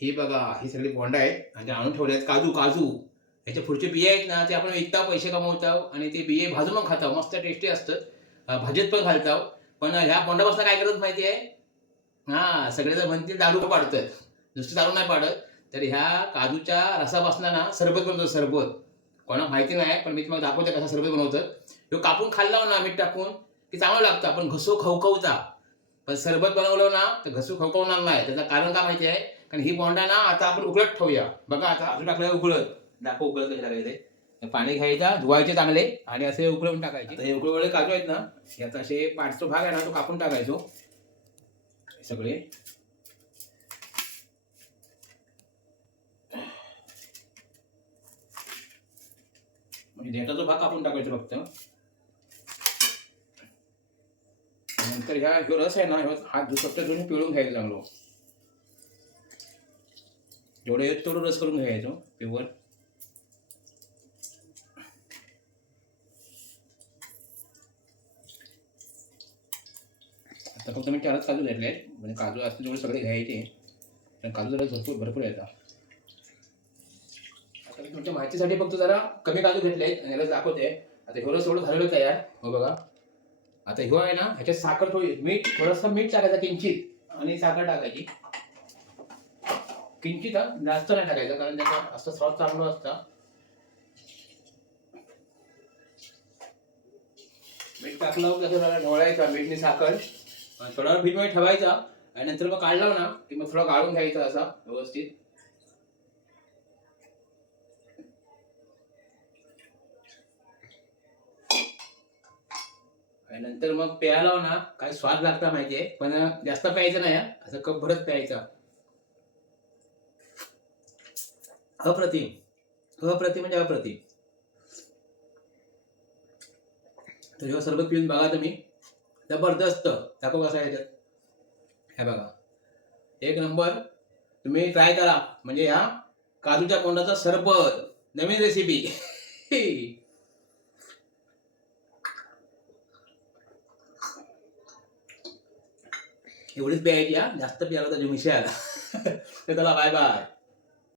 ही बघा, ही सगळी बोंड आहेत आणि ते आणून ठेवले आहेत. काजू काजू ह्याचे पुढचे बिये आहेत ना, ते आपण विकता पैसे कमवतो आणि ते बिये भाजून पण खातो. मस्त टेस्टी असतात. भाजीत पण घालतो. पण ह्या बोंडापासून काय करतात माहिती आहे? हां, सगळेजण म्हणतील दारू पाडतात. नुसतं दारू नाही पाडत. तर ह्या काजूच्या रसापासून ना सरबत बनवतात सरबत. कोणाला माहिती नाही, पण मी तुम्हाला दाखवते कसा सरबत बनवतात. तो कापून खाल्ला ना मीठ टाकून, की चांगलं लागतं. आपण घसो खवखवता. पण सरबत बनवलं ना, तर घसू खवखवणार नाही. त्याचं कारण काय माहिती आहे? कारण ही बोंडा ना आता आपण उकळत ठेवूया. बघा आता अजून टाकलं उकळत. दाखव उकळत कसे टाकायचे. पाणी घ्यायचा, धुवायचे चांगले आणि असे उकळून टाकायचे. आता हे उकळलेले काजू आहेत ना, याचा असे पाठचा भाग आहे ना, तो कापून टाकायचो. हे सगळे म्हणजे देठाचा भाग कापून टाकायचा फक्त. नंतर ह्या जो रस आहे ना, हात फक्त दोन्ही पिळून घ्यायचं चांगलं. जेवढं येत तेवढं रस करून घ्यायचो प्युअर. आता फक्त मी 4च काजू घेतले आहेत. म्हणजे काजू असते तेवढे सगळे घ्यायचे. पण काजू जरा भरपूर येतात. आता मी तुमच्या माहितीसाठी फक्त जरा कमी काजू घेतले आहेत आणि याला दाखवते. आता हे रस थोडं झालेलं तयार. हो बघा. आता ह्यो आहे ना, ह्याच्यात साखर थोडी, मीठ थोडंसं मीठ टाकायचं किंचित आणि साखर टाकायची किंचित. जास्त नाही टाकायचं कारण त्याचा असं स्वाद चांगलं असतं. मीठ टाकलं कसं जरा ढवळायचा मीठनी साखर थोडा वेळ भिजवायला ठेवायचा आणि नंतर मग काढला ना की मग थोडा गाळून घ्यायचा असा व्यवस्थित. आणि नंतर मग प्यायला ना काय स्वाद लागता माहितीये, पण जास्त प्यायचं नाही असं कप भरत प्यायचा. अप्रतिम अप्रतिम म्हणजे अप्रतिम. तर ह्यो सरबत पिऊन बघा तुम्ही, जबरदस्त. दाखव कसा आहे त्यात. हे बघा, एक नंबर. तुम्ही ट्राय करा. म्हणजे ह्या काजूच्या बोंडाचा सरबत नवीन रेसिपी. एवढीच प्यायची हा, जास्त प्यायला तर मिशा आला. तर चला बाय बाय.